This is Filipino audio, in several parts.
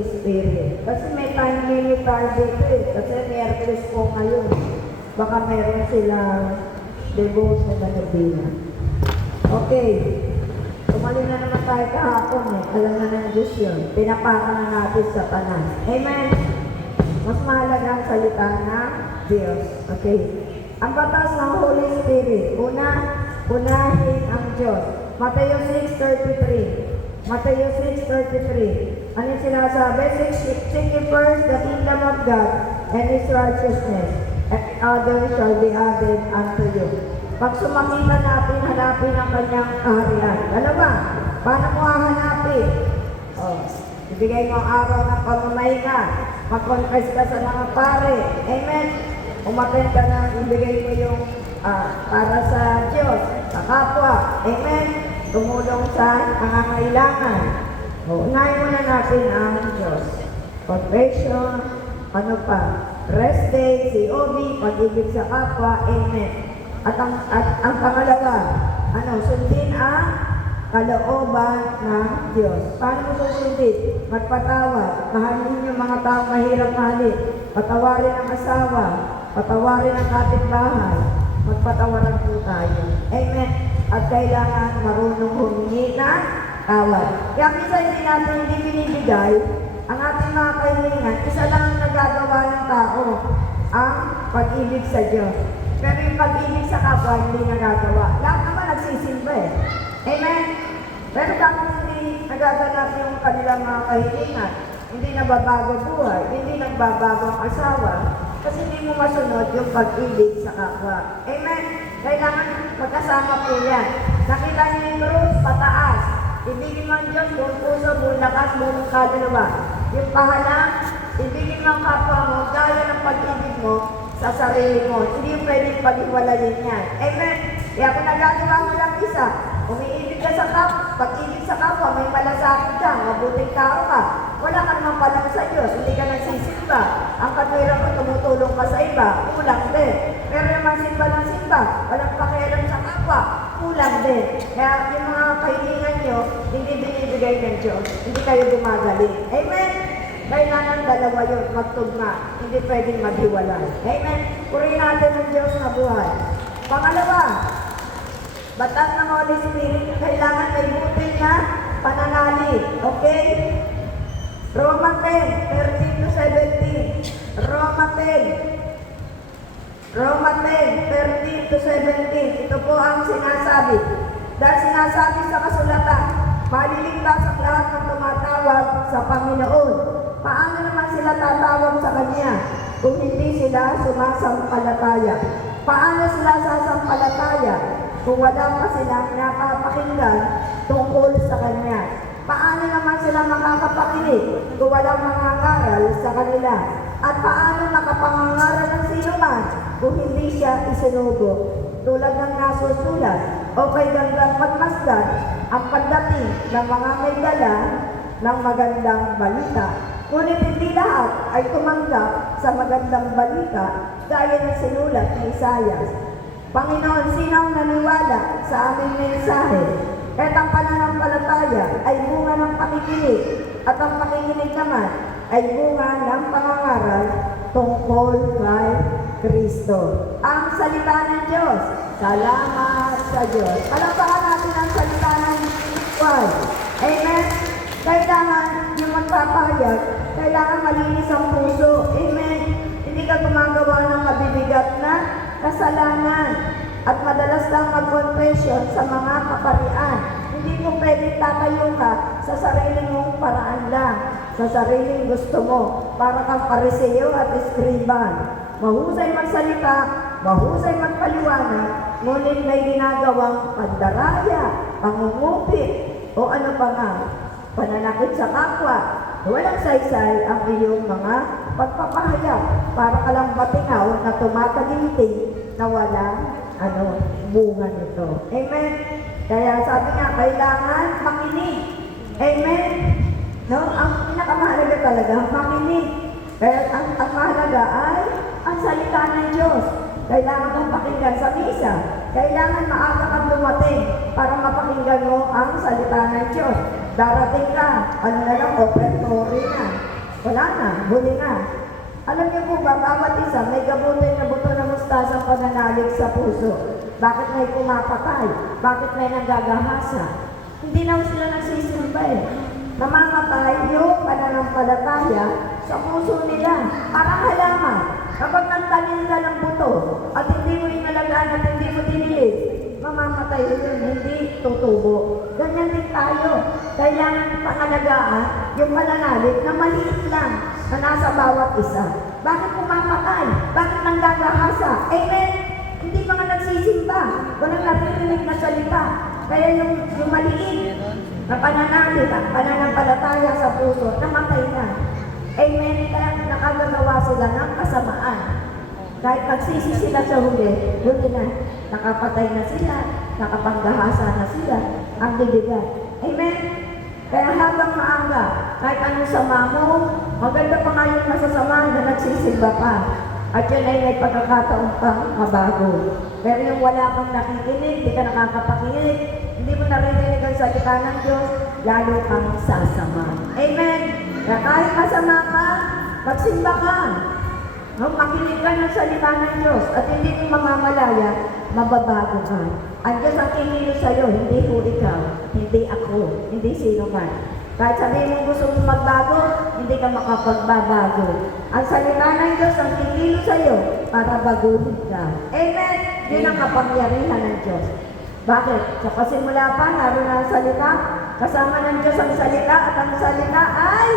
Holy Spirit. Kasi may time limit tayo dito eh. Kasi Miyerkules po ngayon. Baka meron silang devotion na nabina. Okay. Tumali na naman tayo kahapon eh. Alam na ng Diyos yun. Pinapaka na natin sa tanan. Amen. Mas mahalaga ang salita ng Diyos. Okay. Ang batas ng Holy Spirit. Unahin ang Diyos. Mateo 6:33. Mateo 6:33. Ano yung sinasabi? Seek ye first the kingdom of God and His righteousness, and others shall be added unto you. Pag sumakita natin, hanapin ang kanyang kaharian. Dalawa, paano mo hahanapin? Ibigay mo ang araw ng pamamahinga. Mag-confess ka sa mga pare. Amen. Umaten ka na, ibigay mo yung para sa Diyos, sa kapwa. Amen. Tumulong sa pangangailangan. Unahin muna natin ang Diyos. Confession, ano pa? Rest day, COB, pag-ibig sa kapwa. Amen. At ang pangalawa, sundin ang kalooban ng Diyos. Paano mo susundin? Magpatawad. Mahalin yung mga taong mahirap mahalin. Patawarin ang asawa. Patawarin ang kapitbahay. Magpatawaran po tayo. Amen. At kailangan marunong humingi ng tawad. Kaya minsan hindi natin hindi binibigay ang ating mga kailangan. Isa lang ang nagagawa ng tao, ang pag-ibig sa Diyos. Pero yung pag-ibig sa kapwa, hindi nagagawa. Lahat naman nagsisimba eh. Amen? Pero kung hindi nagaganap yung kanilang mga kahilingan, hindi nababago buhay, hindi nagbabago ang asawa, kasi hindi mo masunod yung pag-ibig sa kapwa. Amen? Kailangan magkasama po yan. Nakita niyo yung rules, pataas. Ibigin mo ang Diyos, buong puso, buong lakas, buong kaluluwa. Yung pahalang, ibigin mo ang kapwa mo, gaya ng pag-ibig mo sa sarili mo. Hindi yung pwedeng pag-iwalayin yan. Amen? Kaya kung nagagawa mo lang isa, umiibig ka sa kapwa, pag-ibig sa kapwa, may malasakit ka, mabuting tao ka, wala ka naman palang sa Diyos, hindi ka nagsisimba. Ang katwira mo, tumutulong ka sa iba, kulang din. Pero naman simba ng simba, walang pakialam sa kapwa, kulang din. Kaya yung mga kailangan nyo, hindi binibigay ng Diyos, hindi kayo gumagaling. Amen? Kailangan dalawa yun, magtugma, hindi pwedeng maghiwalay. Amen? Purihin natin ang Diyos na buhay. Pangalawa, batas ng Holy Spirit, kailangan may butil na pananalig. Okay? Roma 10:13-17. Roma 10:13-17. Ito po ang sinasabi. Dahil sinasabi sa kasulatan, maliligtas ang lahat ng tumatawag sa Panginoon. Paano naman sila tatawag sa Kanya kung hindi sila sumasampalataya? Paano sila sasampalataya kung wala pa silang napapakinggan tungkol sa Kanya? Paano naman sila makakapakinig kung walang mangangaral sa kanila? At paano makapangangaral ng sino man kung hindi siya isinugo? Tulad ng nasusulat, o kay gandang magmasdan ang pagdating ng mga may dala ng magandang balita. Ngunit hindi lahat ay tumanggap sa magandang balita gaya ng sinulat ni Isaias. Panginoon, sino ang naniwala sa aming mensahe? Kahit ang pananampalataya ay bunga ng pakikinig at ang pakikinig naman ay bunga ng pangangaral tungkol kay Kristo. Ang salita ng Diyos. Salamat sa Diyos. Palapakan natin ang salita ng Diyos. Amen? Kailangan yung magpapahayag, kailangan malinis ang puso. Amen? Hindi ka gumagawa ng mabibigat na kasalanan at madalas lang mag-confession sa mga kaparian. Hindi mo pwedeng tatayo ka sa sarili mong paraan lang, sa sariling gusto mo, para kang pariseo at eskriban. Mahusay magsalita, mahusay magpaliwanag, ngunit may ginagawang pandaraya, pangungupit, o ano pa nga, pananakit sa kapwa. Walang saysay ang iyong mga pagpapahayag para ka lang batingaw na tumataginting na walang bunga nito. Amen? Kaya sabi nga, kailangan makinig. Amen? No? Ang pinakamahalaga talaga, makinig. Kaya ang mahalaga ay ang salita ng Diyos. Kailangan mong pakinggan sa misa. Kailangan maaga kang dumating para mapakinggan mo ang salita ng Diyos. Darating ka, ano na lang, operatory na. na, huli na. Alam niyo po ba, bawat isa may gabutin na buto na mustasa pananalig sa puso. Bakit may pumapatay? Bakit may nanggagahasa? Hindi na sila nagsisimba eh. Namamatay yung pananampalataya sa puso nila. Parang halaman. Kapag nagtanim ka ng buto at hindi mo inalagaan at hindi mo dinilis, mamamatay yun, hindi tutubo. Ganyan din tayo. Kailangan pangalagaan yung pananalig na maliit lang na nasa bawat isa. Bakit pumapatay? Bakit nanggagahasa? Amen? Hindi mga nagsisimba. Walang narinig na salita. Kaya yung maliit na pananalig at pananampalataya sa puso, namatay na. Amen? Kaya nakagagawa sila ng kasamaan. Kahit magsisi sila sa huli na. Nakapatay na sila, nakapanggahasa na sila, ang bibigat. Amen? Kaya habang maaga, kahit anong sama mo, maganda pa nga yung masasama na nagsisimba pa. At yun ay may pagkakataon pang mabago. Pero yung wala kang nakikinig, hindi ka nakakapakinig, hindi mo narinig ang salita ng Diyos, lalo kang sasama. Amen? Kaya kahit masama ka, magsimba ka. Nung makinig ka ng salita ng Diyos at hindi mo mamamalaya, mababago ka. Ang Diyos ang kinilo sa'yo, hindi po ikaw, hindi ako, hindi sino man. Kahit sabihin mong gusto mong magbago, hindi ka makapagbabago. Ang salita ng Diyos ang kinilo sa'yo para baguhin ka. Amen? Yun ang kapangyarihan ng Diyos. Bakit? Sa pasimula pa, naroon na ang salita, kasama ng Diyos ang salita at ang salita ay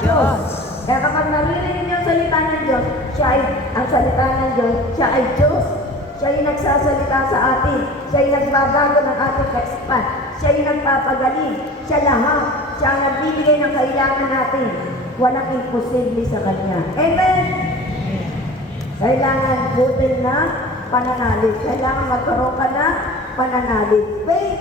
Diyos. Kaya kapag naririnig niyo ang salita ng Diyos, ang salita ng Diyos, siya ay Diyos. Siya yung nagsasalita sa atin. Siya yung nagbabago ng ating kaisipan. Siya yung nagpapagaling. Siya lahat. Siya ang nagbibigay ng kailangan natin. Walang imposible sa Kanya. Amen? Kailangan butil na pananalig. Kailangan magkaroon ka na pananalig. Faith.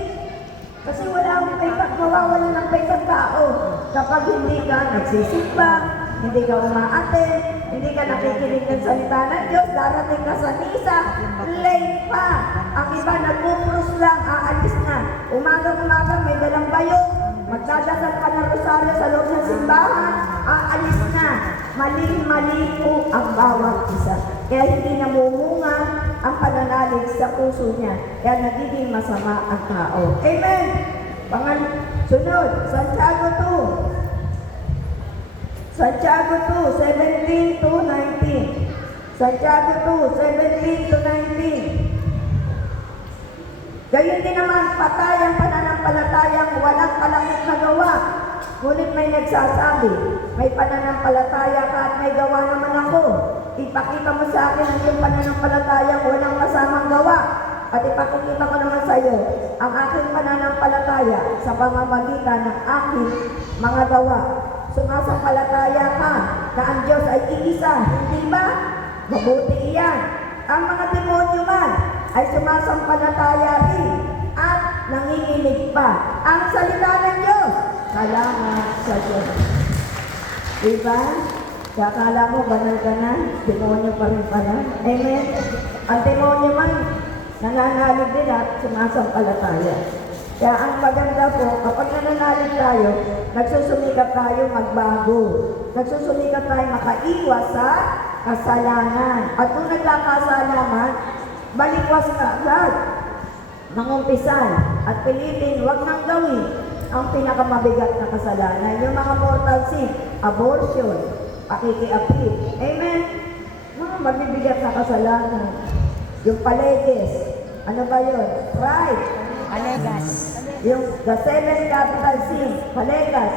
Kasi wala akong faith at mawawala ng faith ang tao. Kapag hindi ka nagsisimba, hindi ka umaate, hindi ka nakikinig ng salita ng Diyos, darating ka sa misa, late pa. Ang iba nagpupros lang, aalis na. Umaga-umaga may dalang bayong, magdadasal ka ng rosaryo sa loob ng simbahan, aalis na. Mali-mali po ang bawat isa. Kaya hindi namumunga ang pananalig sa puso niya. Kaya nagiging masama ang tao. Amen! Sunod, Santiago 2. Santiago 2, 17 to 19. Santiago 2, 17 to 19. Gayon din naman, patay ang pananampalatayang walang kalakip na gawa. Ngunit may nagsasabi, may pananampalataya ka at may gawa naman ako. Ipakita mo sa akin ang iyong pananampalatayang walang masamang gawa. At ipakikita ko naman sa iyo ang aking pananampalataya sa pamamagitan ng aking mga gawa. Sumasampalataya ka na ang Diyos ay iisa, hindi ba? Mabuti iyan. Ang mga demonyo man ay sumasampalataya rin at nanginginig pa. Ang salita ng Diyos, salamat sa Diyos. Diba? Kaya akala mo, banal ka na, demonyo pa rin pala. Amen? Ang demonyo man, nananalig din at sumasampalataya. Kaya ang maganda po, kapag nananalig tayo, nagsusumikap tayo magbago. Nagsusumikap tayo makaiwas sa kasalanan. At kung nagkakasalanan, balikwas ka agad. Mangumpisan at pilitin, huwag nang gawin ang pinakamabigat na kasalanan. Yung mga mortal sin, abortion, pakikiapid. Amen? Mga mabibigat na kasalanan. Yung paleges, ano ba yun? Pride. Alegas. Yung the seven capital sins, palegas,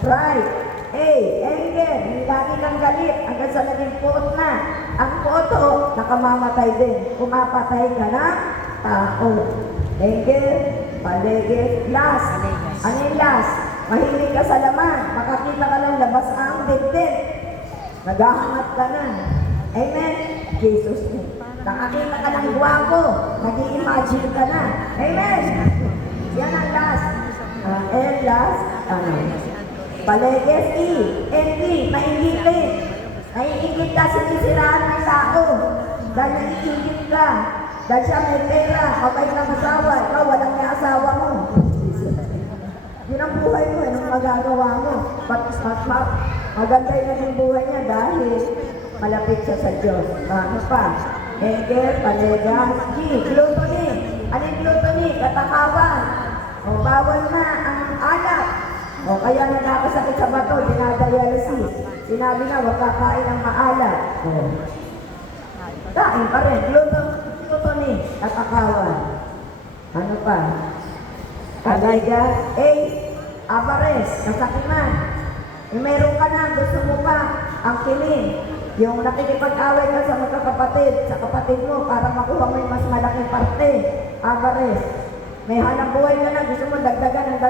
pride, anger, yung lagi kang galit, hanggang sa naging puot na. Ang puoto, nakamamatay din. Pumapatay ka ng tao. Anger, paleges, last. Ano yung last? Mahilig ka sa laman, makakita ka lang labas ang dibdib. Naghahangat ka na. Amen? Jesus name. Nakakita ka ng guwapo, nag-i-imagine ka na. Amen! Yan ang last. And last, paleges, envy, mainggitin. Naiingit ka, sinisiraan ng tao. Dahil naiingit ka. Dahil siya may pera, mabait ng asawa, ikaw walang may asawa mo. Yun ang buhay mo, yun ang magagawa mo. Maganda yung naging buhay niya dahil malapit siya sa Diyos. Ano pa? Anger, panigas, gluttony. Ano yung gluttony? Katakawan. O, bawal na ang alak. O, kaya nakakasakit sa bato, dinadialysis. Sinabi na, huwag kakain ng maalat. O, kain pa rin. Gluttony, katakawan. Ano pa? Kaliga, avares, kasakiman. Meron ka na, gusto mo pa, ang kiling. Yung nakikipag-away ka sa magkakapatid, sa kapatid mo, para makuha mo yung mas malaking parte. Avares. May hanap buhay ka na, gusto mo dagdagan ng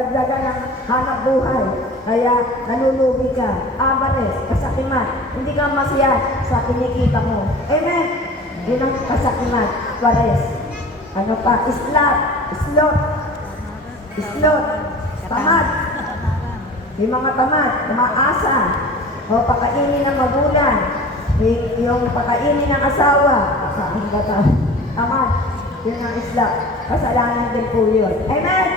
hanap buhay. Kaya nanulubi ka. Avares, kasakiman. Hindi ka masaya sa kinikita mo. Amen? Yun ang kasakiman. Avares. Ano pa? Slot. Tamad. Yung mga tamad, umaasa. O pakainin ng magulang. Yung pakainin ng asawa. Tamad. Yun ang isla. Kasalanan din po yun. Amen?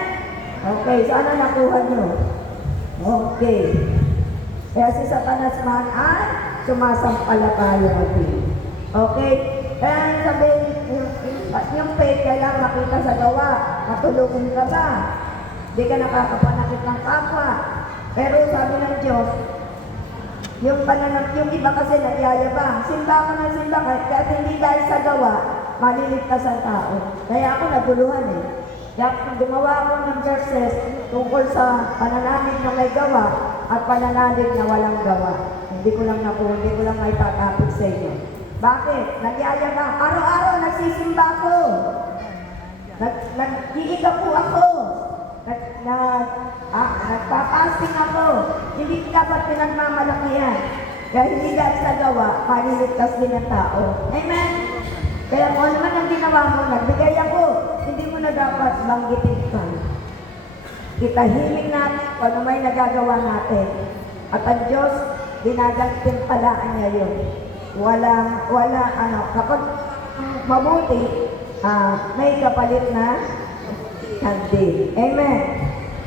Okay, sana nakuha nyo. Okay. Kaya si Satanas man ay sumasampalatayo din. Okay? Kaya sabihin, yung faith kailangan makita sa gawa. Matulungan ka ba? Hindi ka nakakapanakit ng kapwa. Pero sabi ng Diyos, yung iba kasi nagyayabang. Simba ka ng simba kahit hindi dahil sa gawa, maliligtas ang tao. Kaya ako naguluhan eh. Kaya gumawa ako ng verses tungkol sa pananalig na may gawa at pananalig na walang gawa. Hindi ko lang may tatapit sa inyo. Bakit? Nagyayabang. Araw-araw nagsisimba ko. Nag-iiga po ako. Nagpapasting ako. Hindi dapat pinagmamalakihan. Kaya hindi dahil sa gawa, maliligtas din ang tao. Amen? Kaya kung ano man ang ginawa mo, nagbigay ako. Hindi mo na dapat banggitin ka. Kitahimik natin kung ano may nagagawa natin. At ang Diyos, ginagampalaan niya yun. Kapag mabuti, may kapalit na hindi. Amen.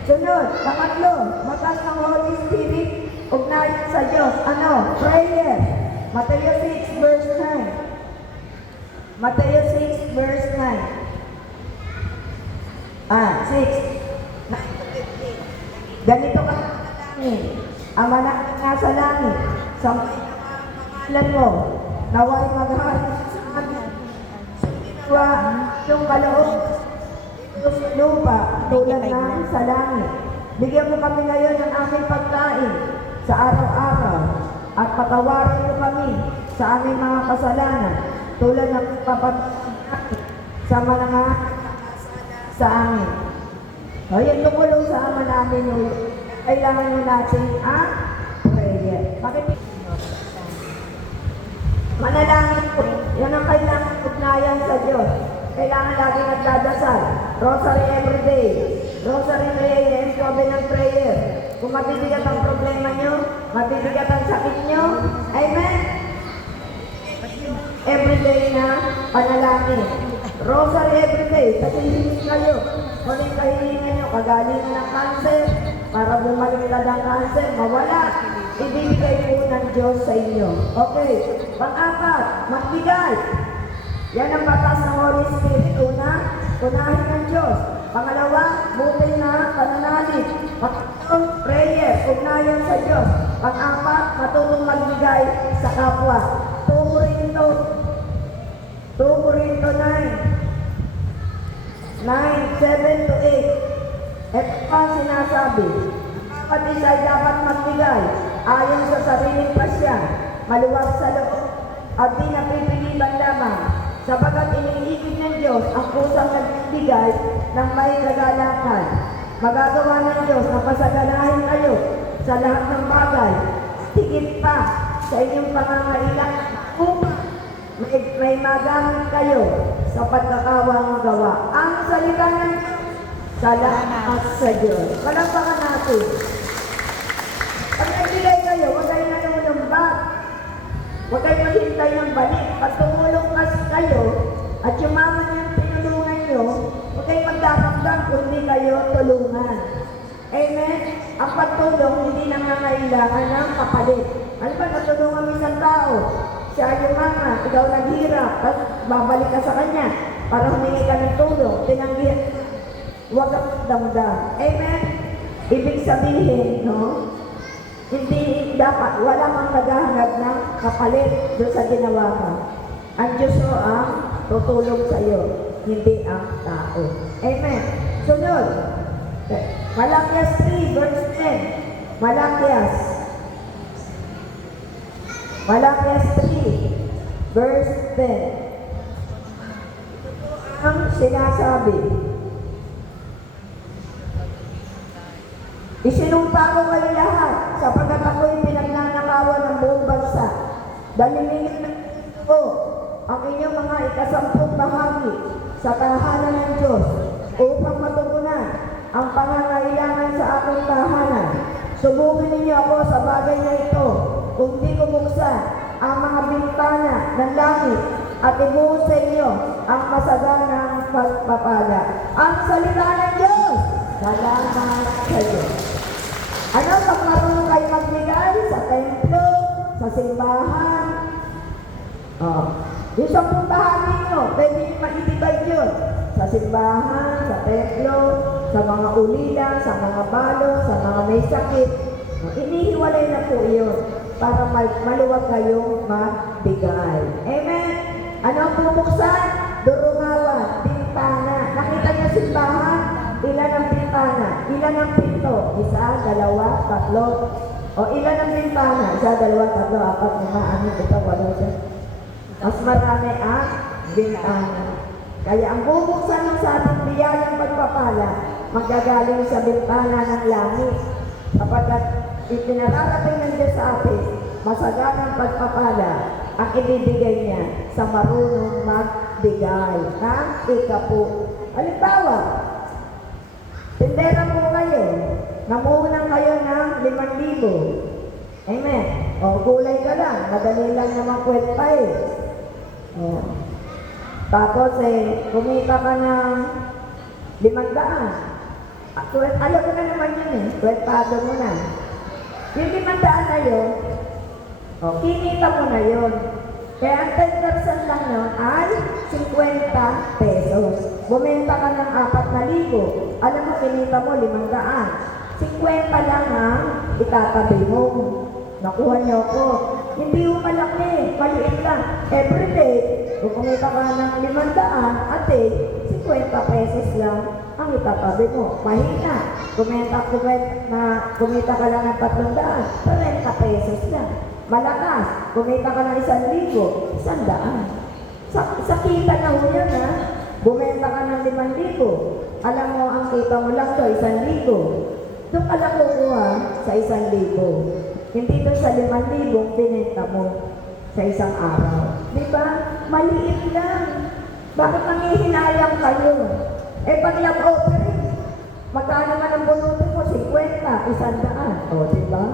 Sunod, pangatlo, matas ng Holy Spirit, ugnayan sa Diyos. Ano? Prayer. Mateo 6 verse 9. Mateo 6 verse 9. 6. Ganito ka natin. Ama namin nasa langit, sa pangalan mo, naway maghari sa amin. Sa yung kaloob sa lupa, tulad ng sa langit. Bigyan mo kami ngayon ng aming pagkain sa araw-araw at patawarin mo kami sa aming mga kasalanan tulad ng papatawad sa mga sa amin. O yan tumulong sa ama namin yung kailangan nyo natin ang prayer. Bakit? Manalangin po. Yan ang kailangan ugnayan sa Diyos. Kailangan lagi nagdadasal. Rosary every day. Rosary prayer, covenant prayer. Kung matibigat ang problema nyo, matibigat ang sakit nyo, amen? Everyday na panalangin. Rosary everyday. Kasi hindi kayo. Kung yung kahilingan nyo, kagalingan ng cancer, para bumaliktad ang cancer, mawala. Ibibigay po ng Diyos sa inyo. Okay. Pang-apat, magbigay. Yan ang batas ng Holy Spirit. Una, unahin ng Diyos. Pangalawa, buti na pananalig. Pangatlo, prayer, ugnayan sa Diyos. Pang-apat, matulong magbigay sa kapwa. 2 Corinto 9:7-8. Ito pa sinasabi. Dapat isa ay dapat magbigay ayon sa sariling pasya, maluwag sa loob, at di napipilitan lamang. Sapagat iniibig ng Diyos ang pusang nagbibigay ng may kagalakan. Magagawa ng Diyos na pasaganahin kayo sa lahat ng bagay, tigit pa sa inyong pangangailangan upang may magamit kayo sa pagkakawang gawa. Ang salita ng Diyos, salamat sa Diyos. Palampakan natin. Pag nagbigay kayo, huwag kayo nanunumbat. Huwag kayo maghintay ng balik. Pag tumulong kayo at yumaman yung tinulungan nyo, huwag kayo magdakagdag kung hindi kayo tulungan. Amen? Ang pagtulong hindi nangangailangan ng kapalit. Ano ba, natulungan mo isang tao? Siya yung mama, ikaw naghirap, at babalik ka sa kanya para humingi ka ng tulong. Tinanggi, huwag kang damdam. Amen? Ibig sabihin, no? Hindi dapat, wala kang naghahanap ng kapalit doon sa ginawa mo. Ang Diyos o ang tutulong sa iyo, hindi ang tao. Amen? Sunod. Malakias 3, verse 10. Malakias 3, verse 10. Ang sinasabi, isinumpa ko kayo lahat sapagkat ako'y pinagnanakawan ng buong bansa. Dalingin ko ang inyong mga ikasampung bahagi sa tahanan ng Diyos upang matugunan ang pangangailangan sa aking tahanan. Subukin ninyo ako sa bagay na ito kung di ko buksan ang mga bintana ng langit at ibuhos sa inyo ang masaganang pagpapala. Ang salita ng Diyos, salamat sa Diyos. Ano pag marunong kayo magbigay sa templo, sa simbahan? Yung 10 bahagi nyo, pwede nyo maitibay yun. Sa simbahan, sa templo, sa mga ulila, sa mga balo, sa mga may sakit. Inihiwalay na po yun para maluwag kayo magbigay. Amen? Ano ang bubuksan? Durungawan, bintana. Nakita niyo simbahan? Ilan ang bintana? Ilan ang pinto? 1, 2, 3. O ilan ang bintana? 1, 2, 3, 4, 5, 6, 7, 8. Mas marami ang bintana. Kaya ang bubuksan ng sa ating biyayang pagpapala, magagaling sa bintana ng langit. Kapag ipinararating ng Diyos sa atin, masaganang pagpapala ang ibibigay niya sa marunong magbigay ng ikapu. Halimbawa, tindera po kayo, namuhunan kayo ng 5,000. Amen. O, gulay ka lang, madali lang naman kwenta eh. O. Tapos kumita ka ng 500. Alam mo na naman yun eh, kwentado mo na. Yung 500 na yun, kinita mo na yun. Kaya ang 10% lang yun ay 50 pesos. Bumenta ka ng 4,000. Alam mo, kinita mo 500. 50 lang ang itatabi mo. Nakuha niyo ko. Hindi mo malaki, maliit lang. Everyday, kung kumita ka ng 500, at 50 pesos lang ang itatabi mo. Mahina. Kumita ka lang ng 300, 30 pesos lang. Malakas. Kumita ka ng 1,000, 100. Sa kita na ho yan, ha? Bumenta ka ng 5,000. Alam mo, ang kita mo lang to, 1,000. Doon ka lang kukuha sa 1,000. Hindi doon sa 5,000 binenta mo sa isang araw. Diba? Maliit lang. Bakit nangihinayang kayo? Pag yung offering, magkano man ang bunutin mo? 50, 100. O, diba?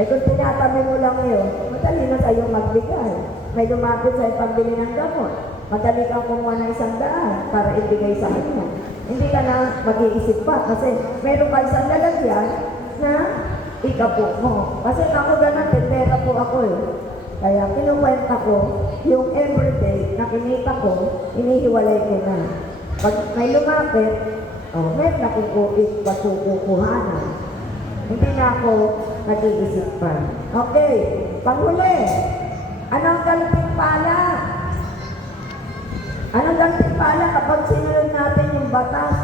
Kung tinatabi mo lang yun, madali na sa'yo magbigay. May lumapit sa'yo pambili ng gamot. Madali kang kumuha ng 100 para ibigay sa kanya. Hindi ka na mag-iisip pa kasi meron ka isang lalagyan na ikapo mo. Kasi ako ganun, tendera po ako eh. Kaya kinukwenta ko yung everyday na kinita ko, inihiwalay ko na. Pag may lumapit, meron akong kupit, pasukukuhanan. Hindi na ako nag-iisip pa. Okay, panghuli. Anong gantimpala? Anong gantimpala kapag sinunod natin yung batas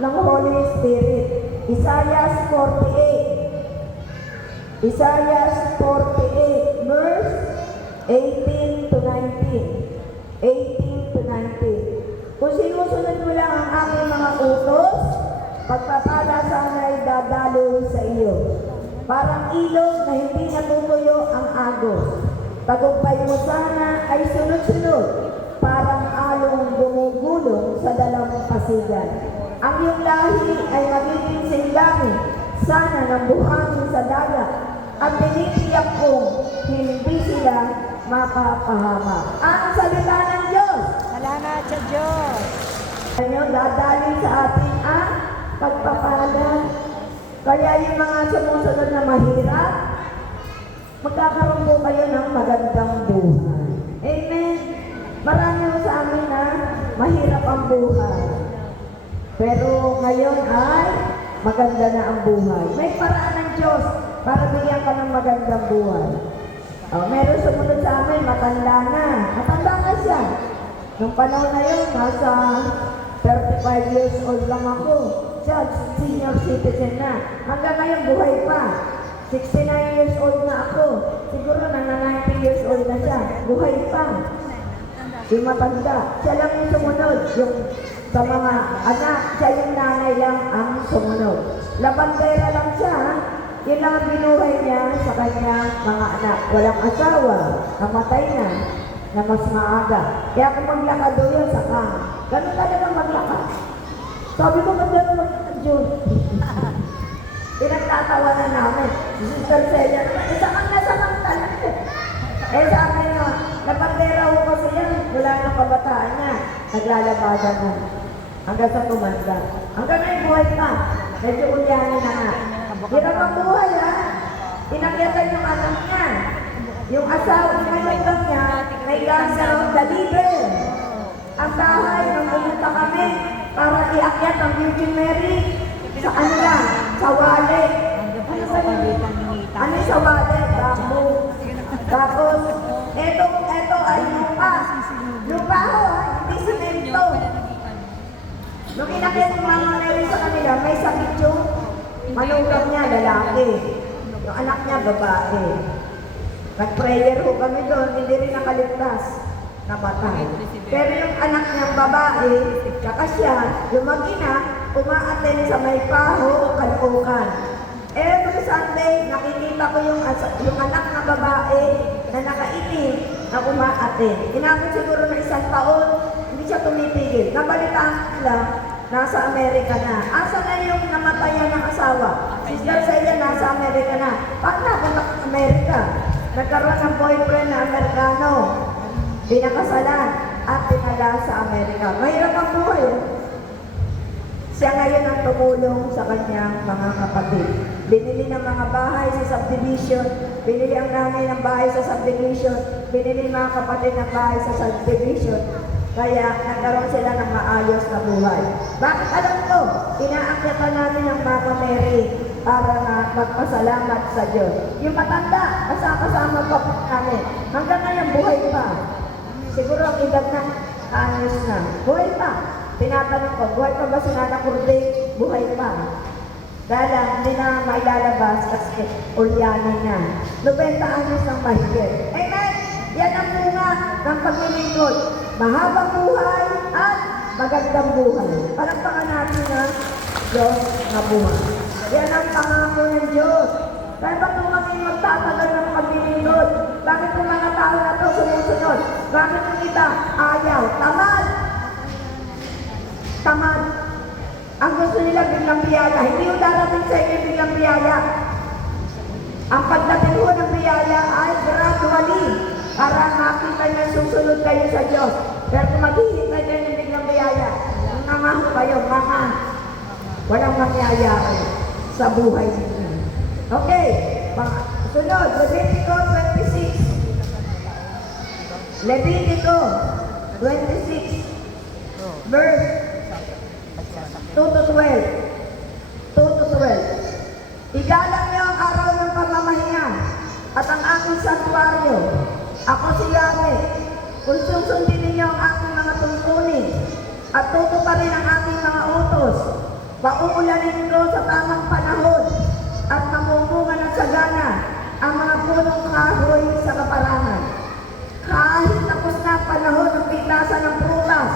ng Holy Spirit? Isaiah 48. Isaiah 48, verse 18 to 19. 18 to 19. Kung sinusunod mo lang ang aking mga utos, pagpapala sana ay dadalo sa iyo. Parang ilog na hindi natutuyo ang agos. Tagumpay mo sana ay sunod-sunod, parang along gumugulong sa dalampasigan. Ang iyong lahi ay magiging silangin, sana ng buhangin sa dagat, at tinitiyak kong hindi sila mapapahamak. Ang salita ng Diyos. Salamat sa Diyos. Ano, dadali sa atin ang pagpapala. Kaya yung mga sumusunod na mahirap, magkakaroon po kayo ng magandang buhay. Amen. Marami po sa amin na mahirap ang buhay. Pero ngayon ay maganda na ang buhay. May paraan ng Diyos para bigyan ka ng magandang buhay. Meron sumunod sa amin, matanda na. Matanda na siya. Nung panahon na yun, nasa 35 years old lang ako. Siya, senior citizen na. Hanggang ngayon, buhay pa. 69 years old na ako. Siguro na 90 years old na siya. Buhay pa. Yung matanda. Siya lang yung sumunod. Yung sa mga anak, siya yung nanay lang ang sumunod. Labandera lang siya. Yun lang ang binuhay niya sa kanyang mga anak. Walang asawa. Namatay na. Na mas maaga. Kaya kung maglakad doon yun, saka. Ganun talaga maglakad. Sabi ko, ganda na mag-Diyos. Pinagtatawa na namin. Sister Celia, isa kang talaga. Sabi nyo, napandera ko kasi yan. Wala ng kabataan niya. Naglalabadan na. Hanggang sa tumanda. Hanggang ngayon buhay pa. Medyo ulyanin na nga. Hirap ang buhay ha. Inakyatan yung anak niya. Yung asawa niya, niya, may cancer of the liver. Ang bahay, nang pumunta kami para iakyat ang Virgin Mary sa kanila, sa wallet. Ano sa wallet? Bamboo. Tapos, eto ay lupa. Lupa ho, hindi simento. Nung inakyat yung Mama Mary sa kanila, may sakit yung manugang niya, lalaki. Yung anak niya, babae. Nag-prayer ho kami doon, hindi rin nakaligtas. Namatay. Pero yung anak niyang babae, tsaka siya, yung mag-ina, umaaten sa may paho, kalukan. Every Sunday, nakikita ko yung anak na babae na nakaitim na umaaten. Inabot siguro na 1 taon, hindi siya tumitigil. Nabalitaan lang, nasa Amerika na. Asa na yung namatayan ng asawa? Sister Celia, nasa Amerika na. Paano napunta sa Amerika? Nagkaroon ng boyfriend na Amerikano. Pinakasalan at tinala sa Amerika. Mahirap ang buhay. Siya ngayon ang tumulong sa kanyang mga kapatid. Binili ng mga bahay sa subdivision. Binili ang nanay ng bahay sa subdivision. Binili ng mga kapatid ng bahay sa subdivision. Kaya nagkaroon sila ng maayos na buhay. Bakit alam ko? Inaakyatan natin ang Mama Mary para na magpasalamat sa Diyos. Yung matanda, kasama pa po namin. Hanggang ngayon, buhay pa. Siguro ang edad na, anos na. Buhay pa. Tinatanong ko, buhay pa ba si Nana Kurde? Buhay pa. Dahil lang, hindi na mailalabas kasi ulyanin na. 90 anos ng mahigit. Amen! Yan ang bunga ng paglilingkod. Mahabang buhay at magandang buhay. Palagpakan natin ng Diyos na buhay. Yan ang pangako ng Diyos. Kaya ba kung kami magtatagal ng paglilingkod? Bakit yung mga tao na ito sumusunod? Bakit yung iba ayaw? Tamad! Tamad! Ang gusto nila biglang biyaya. Hindi yung darating sa inyo biglang biyaya. Ang pagdating ko ng biyaya ay gradually para makita niya susunod kayo sa Diyos. Pero kung maghihintay kayo ng biglang biyaya, nangaho kayo, mga walang mangyayari sa buhay ninyo. Okay, sunod, Levitico 26. Levitico 26, verse 2 to 12. 2 to 12. Igalang niyo ang araw ng pamamahinga at ang aking santuaryo. Ako si Yahweh. Kung susundin ninyo ang aking mga tungkulin at tutuparin ang aking mga utos, pauulanin ko sa tamang panahon at mamumunga ng sagana ang mga punong kahoy sa kaparangan. Kahit tapos na ang panahon ng pitasan ng prutas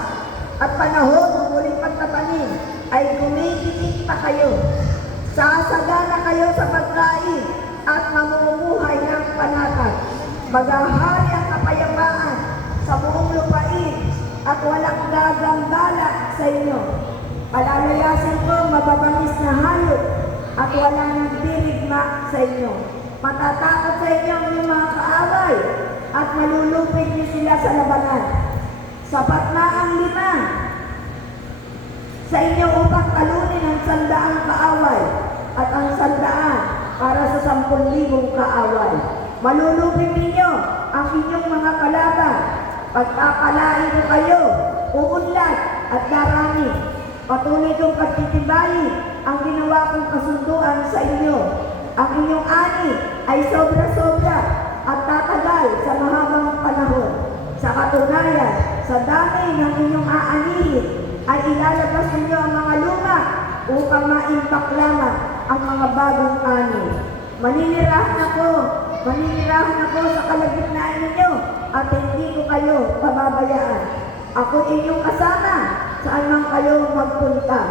at panahon ng muling pagtatanim, ay kumikikita kayo. Sasagana kayo sa pagkain at mamumuhay ng panatag. Maghahari ang kapayapaan sa buong lupain at walang gagambala sa inyo. Palalayasin ko mababangis na hayop at walang nagdirigma sa inyo. Matatakot sa inyo ang mga kaaway at malulupig niyo sila sa labanan. Sapat na ang 5 sa inyo upang talunin ang 100 kaaway. at ang 100 para sa 10,000 kaaway. Malulupin ninyo ang inyong mga kalaban. Pagpapalain ko kayo, uunlad at darami. Patuloy kong pagtitibayin ang ginawa kong kasunduan sa inyo. Ang inyong ani ay sobra-sobra at tatagal sa mahabang panahon. Sa katunayan, sa dami ng inyong aanihin, ay ilalabas ninyo ang mga luma upang maimbak lamang ang mga bagong ani. Maninirahan ako sa kalagitnaan ninyo at hindi ko kayo pababayaan. Ako inyong kasama saan man kayo magpunta.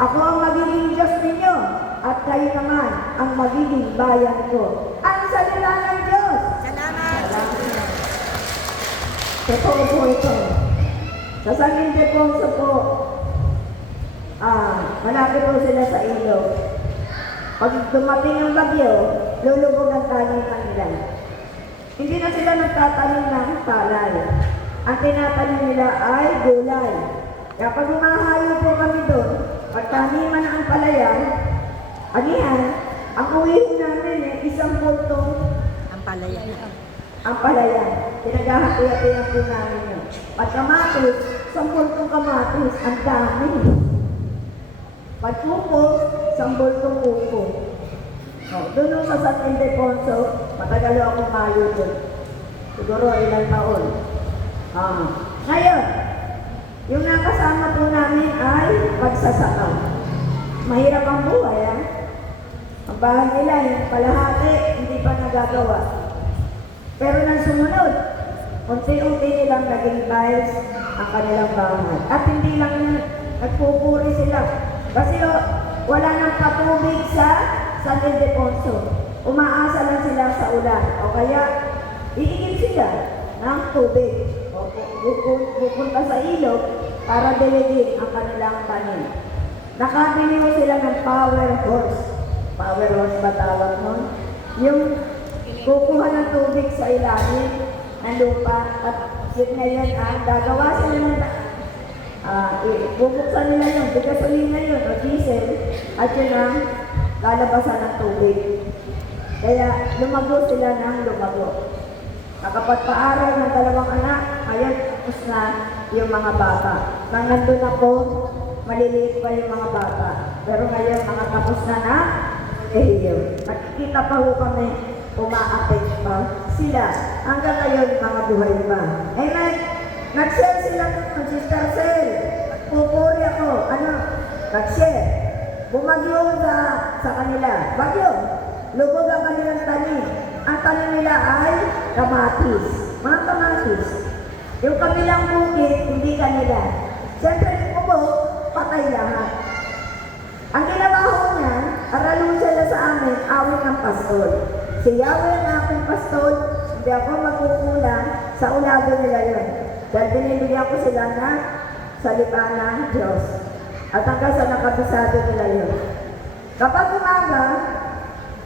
Ako ang magiging Diyos ninyo at kayo naman ang magiging bayan ko. Ang salita ng Diyos! Salamat! Totoo po ito. Sa San Ildefonso po, malapit po sila sa ilog. Pag dumating ang bagyo, lulubog ang taniman nila. Hindi na sila nagtatanim ng palay. Ang tinatanim nila ay gulay. Kaya pag humahayo po kami doon, pag taniman na ang palayan, anihan, ang uwi namin isang bultong Ang palayan. ang palayan. Pinagahati-hatihan po namin yun. Pag kamatis, 10 kamatis, ang dami. Pag upo, 10 upo. Doon sa San Ildefonso, matagal ako mayo doon. Siguro ilang taon. Ngayon, yung nakasama po namin ay pagsasakaw. Mahirap ang buhay, Ang bahay nila, yung kalahati, hindi pa nagagawa. Pero nang sumunod, unti-unti nilang naging tiles ang kanilang bahay. At hindi lang nagpupuri sila. Kasi wala nang patubig sa San Ildefonso. Umaasa lang sila sa ulan. O kaya, iigib sila ng tubig. O pupunta sa ilog para diligin ang kanilang tanim. Nakabili mo sila ng power horse. Power horse ba tawag nun? Yung kukuha ng tubig sa ilalim ng lupa at yun ngayon gagawa sila ng bubuksan nila yun, gasolina yun o diesel at yun ang lalabasan ng tubig. Kaya lumago sila ng lumago. Nakapagpaaral ng 2 anak, ngayon tapos na yung mga bata. Nang nandun ako, maliliit pa yung mga bata. Pero ngayon, mga tapos na nakikita pa ho kami, umaapit pa sila. Hanggang ngayon, mga buhay pa. Nag-share sila ng Sister Cel. Pupuri ako. Nag-share. Bumagyo sa kanila. Bagyo. Lubog ang kanilang tanim. Ang tanim nila ay kamatis. Mga kamatis. Yung kabilang bukid, hindi kanila. Siyempre, yung kubo, patay lahat. Ang ginawa ko niyan, aralun sila sa amin, awit ng pastol. Si Yahweh ang aking pastol, hindi ako magkukulang sa ulado nila yun. Dahil binibigyan ko sila ng salita ng Diyos. At hanggang sa nakabisado nila yun. Kapag umaga,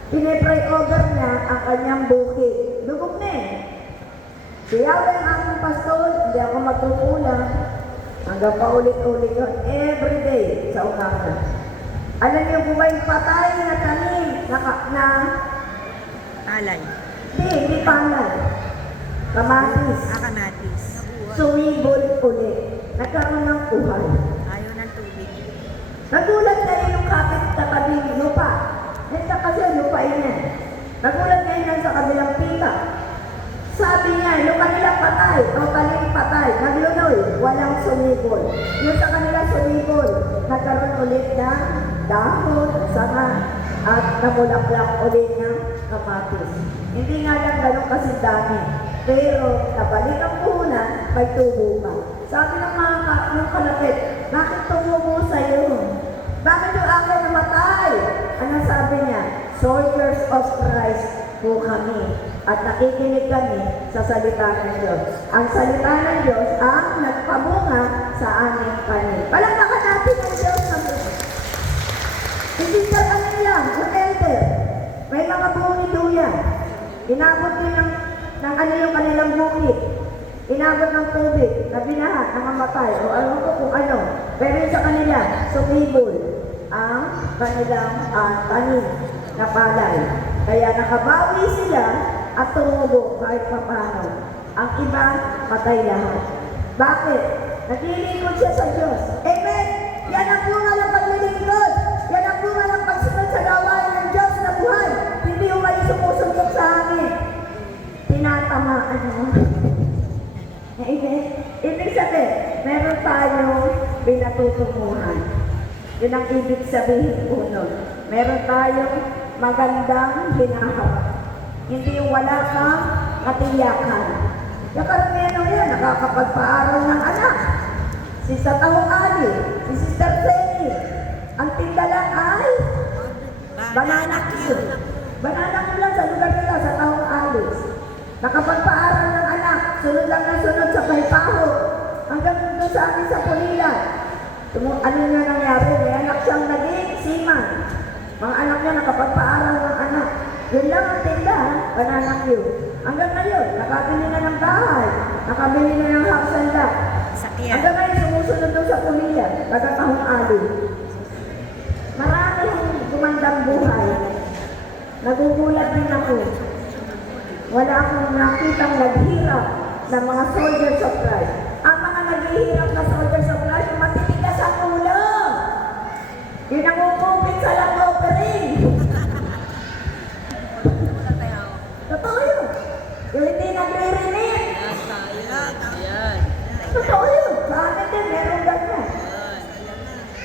pinipray over niya ang kanyang bukid. Lubog na Si Yahweh ang aking pastol, hindi ako magkukulang. Hanggang paulit-ulit yun, every day sa umaga. Alam niyo kung ba yung patay na tanim na Alay. hindi palay. Kamatis. Kamatis. Sumibol ulit. Nagkaroon ng buhay. Ayaw ng tubig. Nagulat na rin yung kapit sa tabing lupa. Nasa kasi lupain yan. Nagulat na yun sa kabilang pita. Sabi niya, yung kanila patay, o talim patay, naglunoy, walang sumibol. Yung sa kanila sumibol, nagkaroon ulit ng dahon, sanga, at namulaklak ulit ng kamatis. Hindi nga lang ganun kasi dami. Pero nabalik ang puhunan, may tubo pa. Sabi ng mga kalapit, bakit tumubo sa'yo? Bakit yung akin namatay? Ano sabi niya? Soldiers of Christ po kami. At nakikinig kami sa salita ng Diyos. Ang salita ng Diyos ang nagpabunga sa aming panin. Palakpakan natin ang Diyos na buhay. Hindi sa kanila, hotel. May mga bungid yan. Inabot din ng yung kanilang bukid. Inabot ng tubig, na binahan, nangamatay, o ano ko kung ano. Pero sa kanila, sumibol. ang kanilang tanim na palay. Kaya nakabawi sila at tumubo kahit papano. Ang iba, patay lahat. Bakit? Naglilingkod siya sa Diyos. Amen! Yan ang bunga ng paglilingkod. Yan ang bunga ng pagsunod sa gawain ng Diyos na buhay. Hindi umay sumusunod sa amin. Tinatamaan mo. Amen? Ibig sabihin, meron tayong pinatutunguhan. Yun ang ibig sabihin po nun. Meron tayong magandang hinaharap. Hindi wala kang katiyakan. Yung karamihan yan, nakakapagpaaral ng anak. Si sa taong ali, si Sister Penny. Ang tindalan ay banana cue. Banana cue lang sa lugar nila, sa taong alis. Nakapagpaaral ng anak, sunod lang na sunod sa paypaho. Hanggang doon sa amin sa Pulilan. Ano nga nangyari? May anak siyang naging seaman. Mga anak niya nakapagpaaral ng anak. Yun lang ang tindahan, banana cue. Hanggang ngayon, nakabili na ng bahay, nakabili na ng house and lot. Sakyan. Hanggang ngayon, sumusunod doon sa Pulilan, taga-tahong ali. Maraming gumandang buhay. Nagugulat din ako. Wala akong nakitang naghirap ng mga soldiers of Christ. Ang mga naghihirap na soldiers of Christ, yung matitigas ang ulo. Yung nangungupit sa lang offering. Totoo yun. Yung hindi nagre-remit. Totoo yun. Sa amin din, meron ganyan.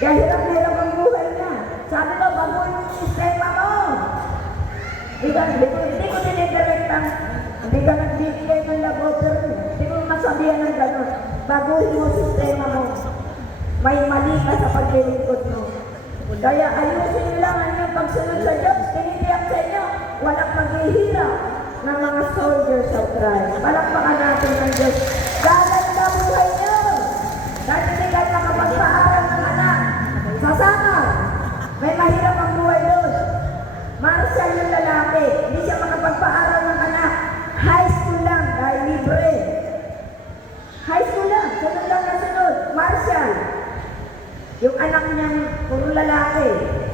Kaya hirap-hirap ang buhay niya. Sabi ko, baguhin mo yung sistema mo. Hindi ko dinidirektang, hindi ka nagbibigay ng love offering. Hindi ko masabihan ng gano'n. Baguhin mo yung sistema mo. May mali ka sa paglilingkod mo. Kaya ayusin nyo lang ang inyong pagsunod sa Diyos. Tinitiyak sa inyo, walang maghihirap ng mga soldiers of Christ. Palakpakan natin ng Diyos. Gaganda buhay nyo. Dahil hindi kayo nakapagpaaral ng anak. Sasama. May mahirap ang buhay doon. Marshal yung lalaki. Hindi siya makapagpaaral ng anak. High school lang dahil libre. High school lang. Sunod lang na sunod. Marshal. Yung anak niya, puro lalaki.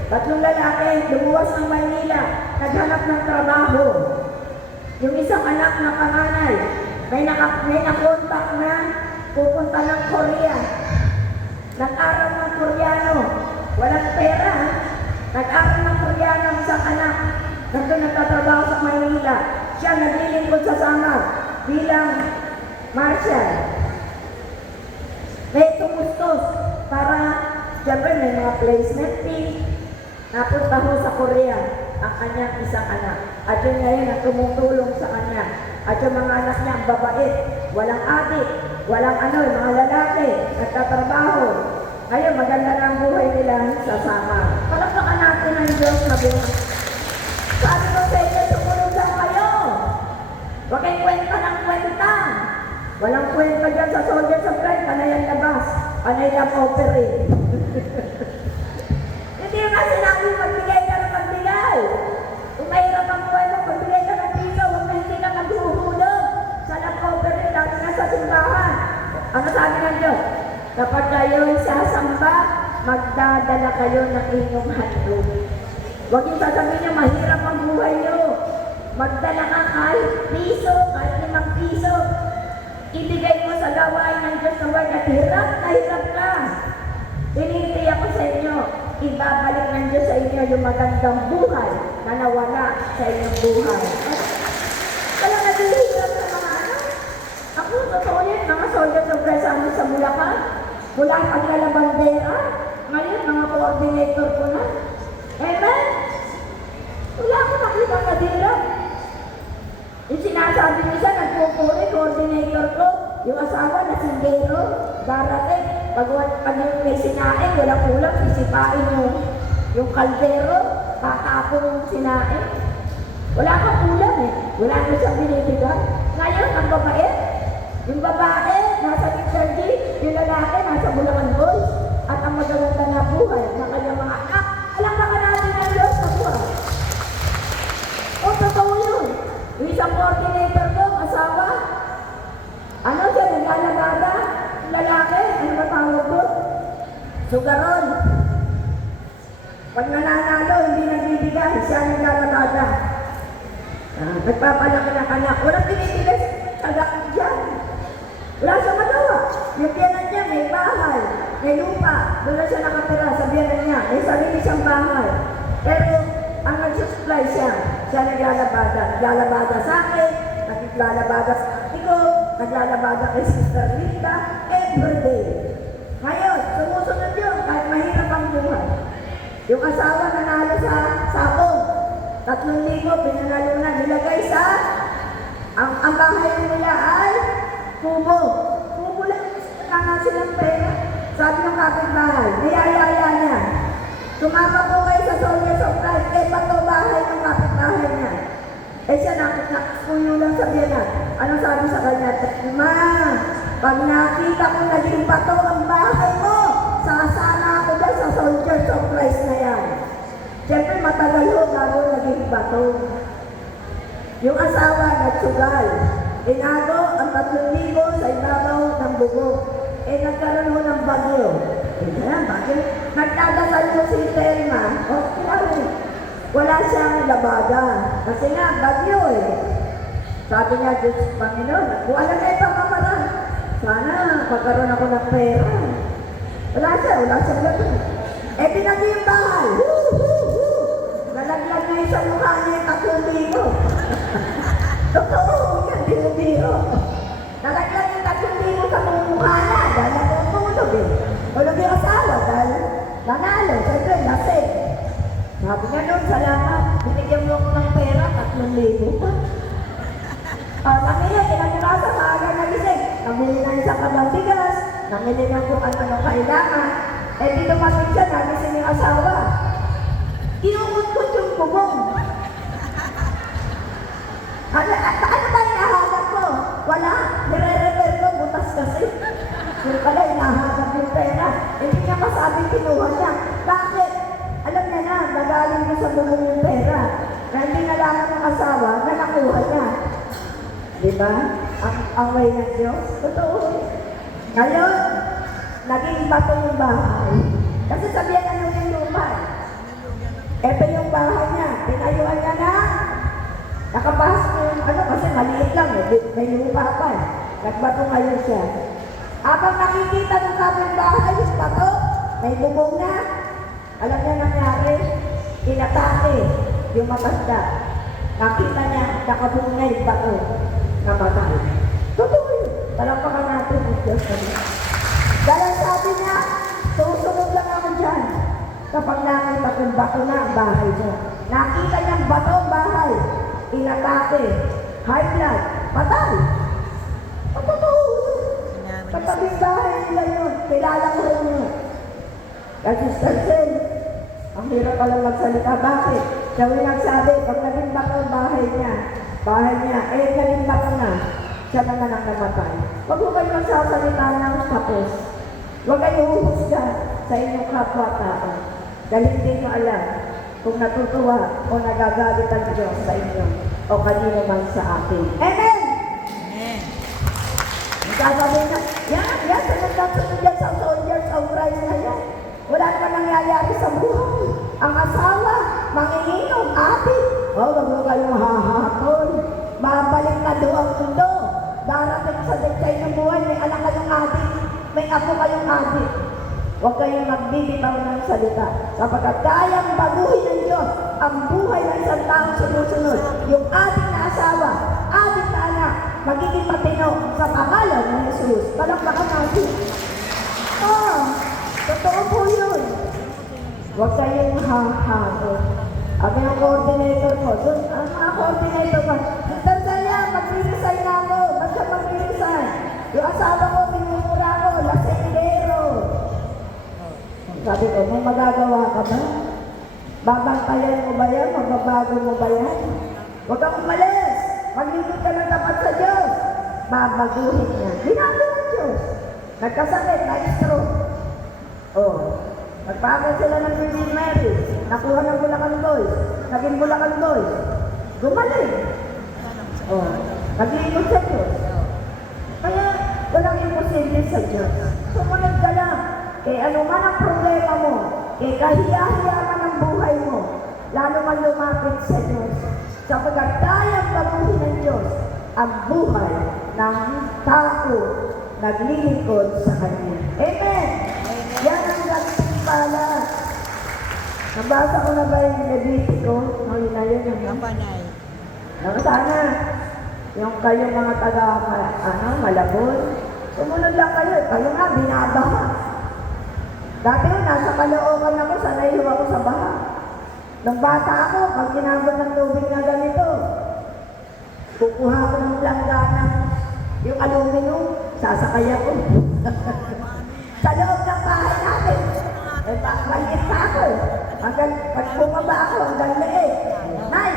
Tatlong lalaki, lumuwas ng Maynila. Naghanap ng trabaho. Yung isang anak na panganay, may nakontak na pupunta ng Korea. Nag-aral ng Koreano. Walang pera. Nag-aral ng Koreano ang isang anak. Nandun nagtatrabaho sa Maynila. Siya naglilingkod sa Samar bilang marshal. May tumustos para siyempre may mga placement fee. Napunta ho sa Korea ang kanyang isang anak. At yun ngayon ang tumutulong sa kanya. At yung mga anak niya ang babait, walang adik, walang mga lalaki, nagtatrabaho. Ngayon maganda na ang buhay nila sa Samar. Palakpakan natin ang Diyos na buhay. Sabi ko sa inyo, sumunod lang kayo. Huwag kayong kwenta ng kwenta. Walang kwenta dyan sa soldiers of Christ, panay ang labas, panay ang offering. Hindi nga sinabi magbigay ka ng magbigay. Kung mahirap ang buhay mo, magbigay ka ng piso, huwag na hindi ka maghuhulog sa offering, lalo na sa simbahan. Ano sabi ng Diyos? Kapag kayo sasamba, magdadala kayo ng inyong handog. Huwag yung sasabihin niyo, mahirap ang buhay niyo. Magdala ka kahit piso, kahit 5 piso. Ibigay mo sa gawain ng Diyos na word at hirap na hirap ka. Tinitiyak ko sa inyo, ibabalik ng Diyos sa inyo yung magandang buhay na nawala sa inyong buhay. Kaya naghihirap sa mga anak. Ako, totoo yan, mga soldiers of Christ sa Bulacan. Mula ang paglalabandera, ngayon mga coordinator ko na. Amen? Wala akong makitang nadirap. Yung sinasabi niya, nagpupuri, coordinator ko, yung asawa na sindero, darating, pag may sinain, walang ulam, sisipain yung kaldero, tatapon yung sinain. Wala kang ulam eh. Wala na siyang binibigay. Ngayon, ang babae, yung babae, nasa Picture G, yung lalaki, nasa Bulacan Boys, at ang magaganda na buhay ng kanyang mga anak. Alam ka natin ang Diyos na buhay. O, totoo yun. Yung isang coordinator ko, asawa, ano siya, naglalagada, lalaki, ano ba tawag ko? Sugaron. siya ang naglalabada. Nagpapalaki ng anak. Walang tinitigas tagaan dyan. Wala siyang magawa. Yung biyanan niya, may bahay, may lupa. Doon na siya nakatira sa biyanan niya. May sarili siyang bahay. Pero ang nagsusupply siya, siya naglalabada. Naglalabada sa akin, naglalabada sa ate ko, naglalabada kay Sister Linda, everyday. Ngayon, sumusunod yun kahit mahirap ang buhay. Yung asawa nanalo sa sabong, 3,000 pinanalunan, nilagay sa ang bahay nila ay kubo. Kubo lang nga silang pera. Sabi ng kapitbahay, niyayaya niya. Sumama po kayo sa Soldiers of Christ, pato bahay ng kapitbahay niya. Siya nakuyo lang sa biyanan. Anong sabi sa kanya? Ma, pag nakita ko naging pato ang bahay mo, sasama ako dyan sa Soldiers of Christ na yan. Siyempre matagal ho bago naging bato. Yung asawa nagsugal. Inago ang 3,000 sa ibabaw ng bubog. Nagkaroon ho ng bagyo. Kaya bagyo. Nagdadasal mo si Telma. Wala siyang labada. Kasi nga, bagyo Sabi niya, Diyos Panginoon, kung alam na ito mamaran, sana magkaroon ako ng pera. Wala siyang labada. Pinagi yung bahay. Nalaglag na yung sa mukha niya yung 3,000. Totoo, yan, binibiro. Nalaglag yung 3,000 sa mukha na dahil natutulog Tulog yung asawa dahil nanalo, siyempre, lasing. Sabi nga nun, salamat, binigyan mo ako ng pera, 3,000 pa. Namili, tinagurasa, maaga nagising. Namili na isang kabang bigas, namili na kung ano kailangan. Di dumating siya, nagising yung asawa. Inuutkot yung bubong. Ano ba hinahanap ko? Wala. Nire-refer ko, butas kasi. Pero pala, hinahanap yung pera. Hindi niya masabing kinuha niya. Bakit? Alam niya na, nagaling mo sa bubong yung pera. Na hindi nalaman ng asawa na nakuha niya. Diba? Ang way ng Diyos. Totoo. Ngayon, naging bato yung bahay. Kasi sabihan na nung yung lupa. Ito yung bahay niya. Pinayuan niya na. Nakapasok yung kasi maliit lang May lupa pa Nagbato ngayon siya. Habang nakikita ng kapitbahay yung bato, may bubong na. Alam niya nangyari, inatake yung matanda. Nakita niya, nakabungay yung bato. Namatay. Totoo yun. Talampakan natin ang Diyos kami. Dahil sabi niya, susunod lang ako dyan. Kapag nakita kong bato na ang bahay niya. Nakita niyang bato ang bahay. Inatake. High blood. Patay. Totoo yun. Katabing bahay nila yun. Kilala ko rin yun. Kasi Stan, ang hirap palang magsalita. Bakit? Siya yung nagsabi, pag naging bato ang bahay niya, naging bato na. Siya naman ang namatay. Huwag mo kayo magsasalita ng tapos. Huwag kayo huhusga sa inyong kapwa-tao. Dahil hindi nyo alam kung natutuwa o nagagalit ang Diyos sa inyo o kanino man sa akin. Amen! Amen. Sasabihin na, yan, sunod yan sa Soldiers of Christ na yan. Wala naman nangyayari sa buhay. Ang asawa, manginginom, atin. Huwag mo kayong hahapon. Babalik na doon ang mundo. Darating sa dektay ng buhay, may anak kayong adik. May apo kayong adik. Huwag kayong magbibitaw ng salita. Sapagkat kayang baguhin ng Diyos ang buhay ng isang taong sunod-sunod. Yung ating na asawa, ating na anak, magiging matino sa pangalan ng Jesus. Palakpakan natin. Totoo po yun. Huwag kayong hahapon. Abi ang coordinator ko, doon, ang mga coordinator ko, Tandala, mag-resign na ako. Ba't ka mag-resign? Yung asawa ko, minumura ko, lasengero. Sabi ko, may magagawa ka ba? Babantayan mo ba yan? Magbabago mo ba yan? Huwag kang umalis. Maglingkod ka ng tapat sa Diyos. Babaguhin niya. Ginagawa ng Diyos. Nagkasakit, na-stroke. Nagpapagod sila ng Virgin Mary. Nakuha ng Bulacan Boys. Naging Bulacan Boys. Gumaling. Naglingkod sa Diyos. Kaya walang imposible sa Diyos. Sumunod ka lang. Kaya ano man ang problema mo, kaya kahiya-hiya man ang buhay mo, lalo man lumapit sa Diyos. Sapagkat kayang baguhin ng Diyos ang buhay ng tao naglilingkod sa Kanya. Amen! Yan ang gantimpala. Nabasa ko na ba yung Levitico? Huli na yun yung Kapanay. sana, yung kayong mga taga, Malabon, sumunod lang kayo. Kayo nga, binabaha. Dati yun, nasa Caloocan ako, sanay yung ako sa baha. Nung bata ako, pag ginabot ng tubig na ganito, kukuha ko ng langganang yung aluminum, sasakay ako. Sa loob ng bahay natin, maliit pa ako. Hanggang, pag bumaba ako, hanggang leeg. Nay,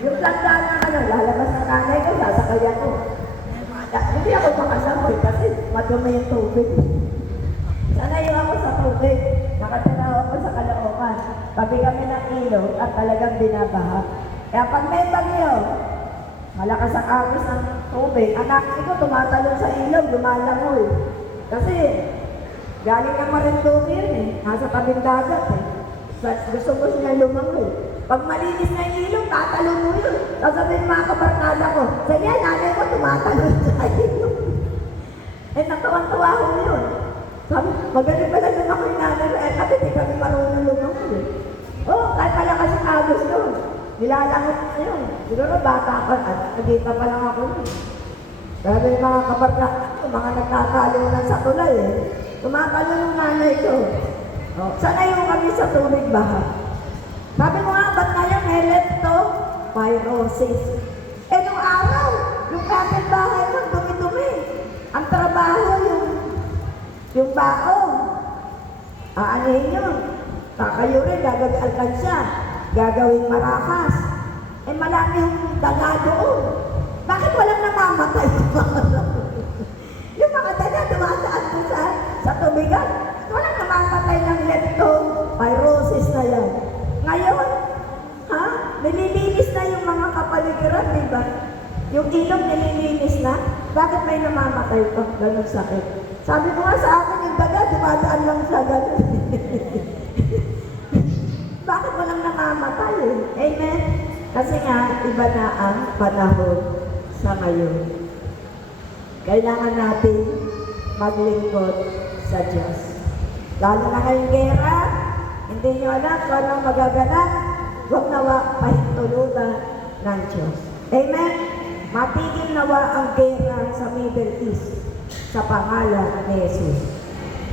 yung langganang lalabas ng nanay ko, sasakay ako. Hindi ako makasamoy kasi madumi yung tubig. Sanay ako sa tubig. Nakatanaw ako sa Caloocan. Tabi kami ng ilog at talagang binabaha. Kaya pag may bagyo, malakas ang agos ng tubig. Anak ko tumatalon sa ilog, lumalangoy. Kasi galing ng Marinduque yun eh. Nasa tabing dagat eh. Gusto mo siya lumangoy. Pag malinis na yung ilog, tatalon mo yun. Sasabihin mga kabarkada ko, sige, nanay ko tumatalon sa ilog. Eh, natuwang-tuwa ko yun. Sabi, magaling pala naman ako yung nanay ko. Eh, kasi di kami marunong lumangoy. Oh, kahit malakas yung agos yun. Nilalangot na yun. Siguro bata pa, at nagita pa lang ako yun. Sabi yung mga kabarkada ko, mga nagkakalunan sa tulay eh. Tumatalon yung nanay ko. Oh, sanay mo kami sa tubig baha. Sabi mo nga, ba't ngayon may leptopyrosis? Eh, nung araw, yung kapitbahay mo, dumi-dumi. Ang trabaho, yung baon. Aanihin yun. Kakayurin, gagawin alkansya. Gagawin marakas. Eh, marami yung daga doon. Bakit walang namamatay? Yung mga daga, dumadaan ko sa tubigan. Walang namamatay ng leptopyrosis na yan. Ngayon, nililinis na yung mga kapaligiran, di ba? Yung ilog nililinis na. Bakit may namamatay pa? Ganun sakit. Sabi ko nga sa akin, yung daga, dumadaan lang sa ganun. Bakit walang namamatay eh? Amen? Kasi nga, iba na ang panahon sa ngayon. Kailangan natin maglingkod sa Diyos. Lalo na ngayong gera, hindi nyo alam kung anong magaganap, huwag nawa pahintulutan ng Diyos. Amen? Matigil nawa ang gera sa Middle East sa pangalan ni Jesus.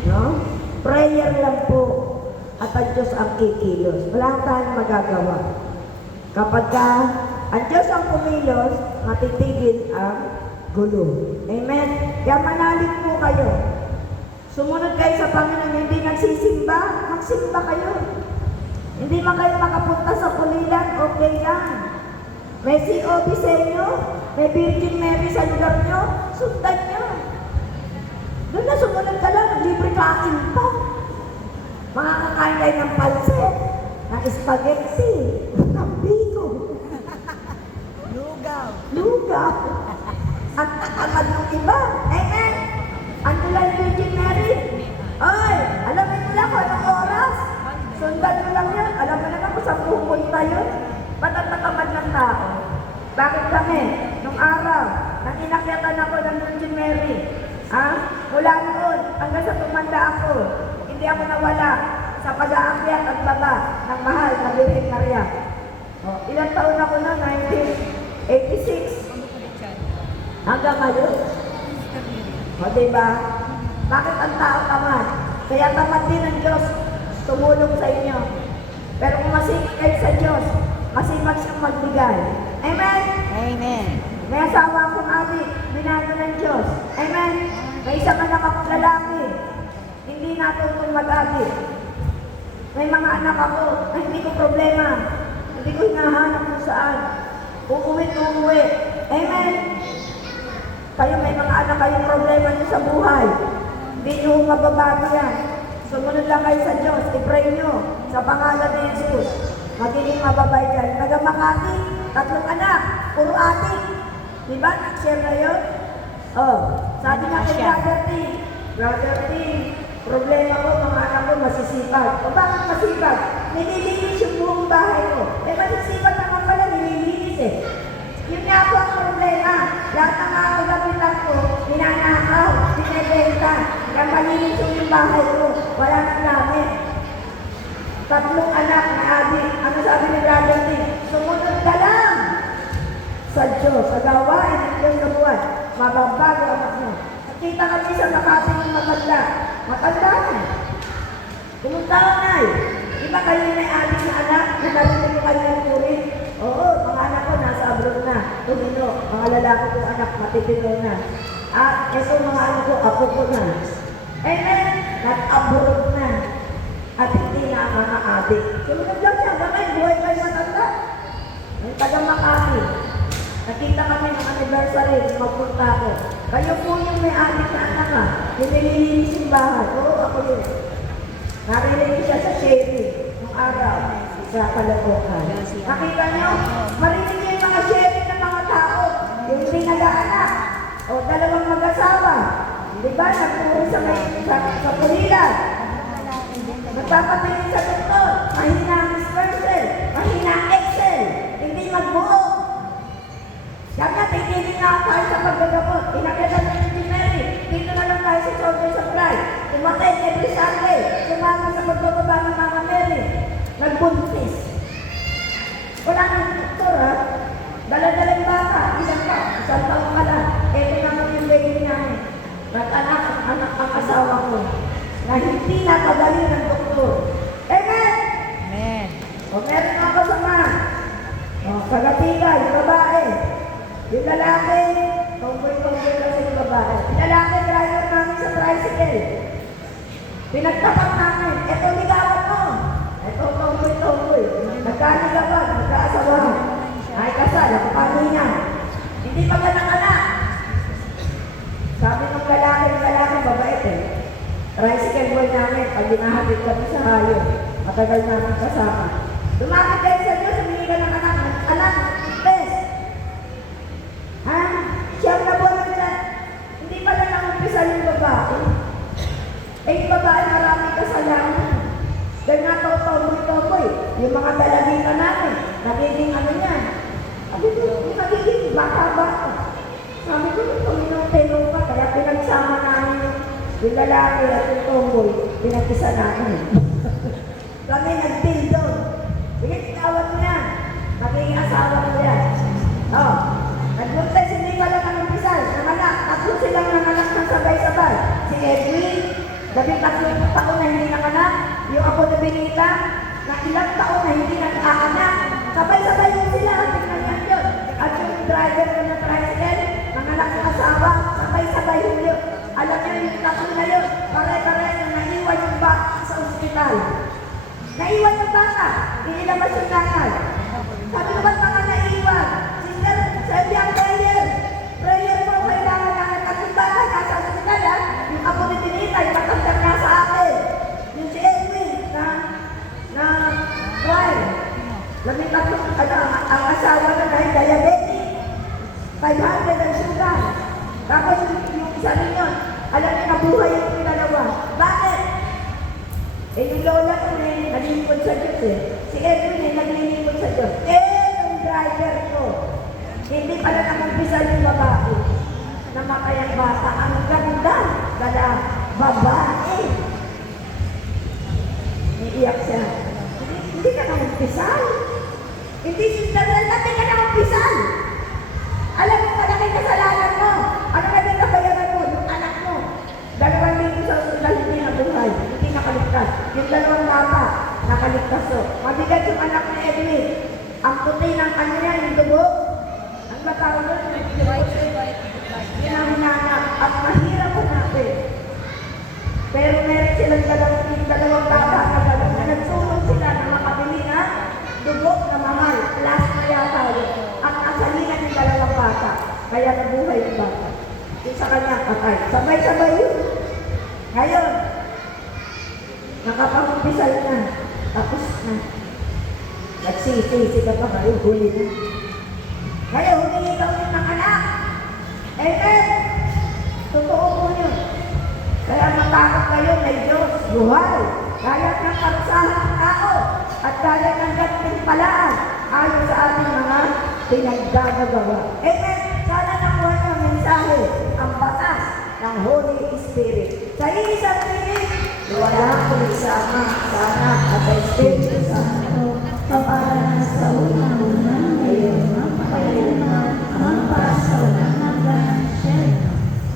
No? Prayer lang po at ang Diyos ang kikilos. Wala tayong magagawa. Kapag ang Diyos ang kumilos, matitigil ang gulo. Amen? Kaya manalig po kayo. Sumunod kayo sa Panginoon, hindi nagsisimba, magsimba kayo. Hindi man kayo makapunta sa pulilan, okay yan. May COB sa inyo, may Virgin Mary sa lugar nyo, sundan nyo. Doon na sumunod ka lang, libre kain pa. Makakakain kayo ng pansit, ng spaghetti, ng biko. Lugaw. Ang tatamad ng iba. Amen? Ang tulad Virgin Mary. Ay, alam mo nila kung anong oras? Sundan mo lang yun. Alam mo naman kung saan pupunta yun. Ba't ang tatamad ng tao? Bakit kami? Nung araw, nang inakyatan ako ng Virgin Mary. Mula noon, hanggang sa tumanda ako, hindi ako nawala sa pag-aakyat at baba ng mahal na Virgin Maria. Ilang taon ako na? 1986. Hanggang ngayon. Diba? Bakit ang tao tamad? Kaya tamad din ang Diyos tumulong sa inyo. Pero kung masipag kayo sa Diyos, masipag siyang magbigay. Amen? Amen. May asawa akong adik, binago ng Diyos. Amen? May isa man akong lalaki, hindi natutong mag-adik. May mga anak ako na hindi ko problema. Hindi ko hinahanap kung saan. Uuwi. Amen? Kayo may mga anak kayong problema niyo sa buhay. Hindi niyo mababago yan. Sumunod lang kayo sa Diyos. I-pray niyo sa pangalan ni Jesus. Magiging mababay dyan. Taga Makati, 3 anak, puro atik. Diba? Nag-share na yun? Sabi nga kay Brother T, problema ko, mga anak ko masisipag. O bakit masipag? Nililinis yung buong bahay ko. Eh, masisipan naman pala, nililinis eh. Yun nga po ang problema. Lahat ng mga kagabitan ko, ninanakaw, binibenta. Kaya malinis yung bahay ko. Wala nang gamit. 3 anak na adik. Ano sabi ni Brother Nick? Sumunod ka lang sa Diyos, sa gawain ng Diyos sa buwan. Mababago anak mo. Nakita kami sa Makati ng matanda. Matanda na. Pumunta ko na eh. Di ba kayo may adik na anak? Nagalitin ko kayo ng turin? Oo, mga anak ko nasa abroad na. Tumino, mga lalaki ko anak, matitino na. At ito mga anak ko, apo ko na. Amen, nag-abroad na. At hindi na ang mga adik. Sumunod lang siya, bakit buhay kayo matanda? Yung taga Makati. Nakita kami ng anniversary, magpunta ako. Kayo po yung may adik na anak ha. Yung nililinis yung bahay. Oo, ako yun. Narinig siya sa sharing ng araw sa Caloocan. Nakita niyo, marinig niyo yung mga sharing ng mga tao. Yung pinag-aanak. O 2 mag-asawa. Di ba? Nagturo sa pulilan. Nagpapatingin sa doktor. Mahina ang dispersal. Mahina ang Excel. Hindi magbuo. Kaya titigil na tayo sa paggagamot. Inakita na yung Mary. Dito na lang tayo sa Soldier Supply. Tumatay every Sunday. Sumama sa pagbababa ng Mama Mary. Nagbuntis. Wala nang doktor ha. Dala-dala yung bata. Isang taong ka lang. Ito naman yung baby namin. Nag-anak ang asawa ko. Na hindi napagaling ng doktor. Amen! Amen. O meron mga kasama. O, kagatiga, yung babae. Yung lalaki, tomboy-tomboy kasi yung babae. Yung lalaki, driver namin sa tricycle. Pinagtapat namin, eto ligawan mo. Eto tomboy-tomboy. Nagkaligawan, nagkaasawahan. Ay kasal, ako kanina. Hindi pa anak. Sabi ng lalaki, babait eh. Tricycle boy namin, pag dinahatid kami sa hayo, matagal namin kasama. Lumapit kayo sa Diyos, humingi ka ng anak, best. Ha? Siyam na buwan na hindi pala nang-umpisa yung babae. Eh, yung babae maraming kasalanan. Dahil nataw-toboy-toboy, yung mga dalagita namin, nagiging ano yan. Sabi ko, yung nagiging baka-baka. Sabi ko, tuminong tenong ka, kaya pinagsama namin yung lalaki at yung tomboy, pinagkisa namin. Kami nag-deal doon. Sige, tinawag mo yan. Magiging asawa mo yan. Oh, nagbuntes, hindi pala nang-umpisal. Nanganak, 3 silang nanganak ng sabay-sabay. Si Edwin, 13 taon na hindi nanganak. Yung ako na Benita, na ilang taon na hindi nag-aanak. Sabay-sabay yun sila, tingnan yan yun. At yung driver ko na tricycle, nanganak ng asawa, sabay-sabay yun. Alam niyo yung tatlo na yun, pare-pare na naiwan yung bata sa ospital. Naiwan yung bata, inilabas yung nanay. Sabi ko ba't mga naiwan? Sister, sabi ang prayer. Prayer mo, kailangan natin at yung bata nasa ospital ha. Yung ako ni Benita, yung matandang nasa akin. Yung si Edwin na cry. Lamitan ko ang asawa na dahil diabetic. 500 ang sugar. Tapos yung isa rin yun, alam niyo nabuhay yung dalawa. Bakit? Eh yung lola ko eh, nalilipod sa Diyos eh. Si Edwin eh, naglilipod sa Diyos. Yung driver ko, hindi pala nag-umpisa yung babae. Namatay ang bata. Ang ganda, kala babae. Iiyak siya. Hindi ka nag-umpisal. Hindi siya hindi ka nag-umpisal. Alam mo, malaking kasalanan mo. Ano na din kabayaran mo? Yung anak mo. 2 linggo sa ospital, hindi nabuhay. Hindi nakaligtas. Yung 2 bata, nakaligtas o. Mabigat yung anak ni Edwin. Ang puti ng ano yan, yung dugo. Ang matawag doon, yun ang hinanap. At mahirap po natin. Pero meron silang 2 bata na nagsulong sila na makabili na dugo na mahal. Last na yata yun. At asalinan yung 2 bata. Kaya nabuhay yung bata. Yung sa kanya, patay. Sabay-sabay yun. Ngayon, nakapag-umpisal na. Tapos na. Nagsisi ka pa kayo, huli na. Ngayon, humingi ka ulit ng anak. Amen! Totoo po yun. Kaya matakot kayo, may Diyos, buhay. Kaya ng parusahan ng tao. at kaya ng gantimpalaan ayon sa ating mga pinaggagawa. Amen. Sana nakuha ng mensahe ang batas ng Holy Spirit. Sa iisang tinig, wala kundi sama, sana at sa Espiritu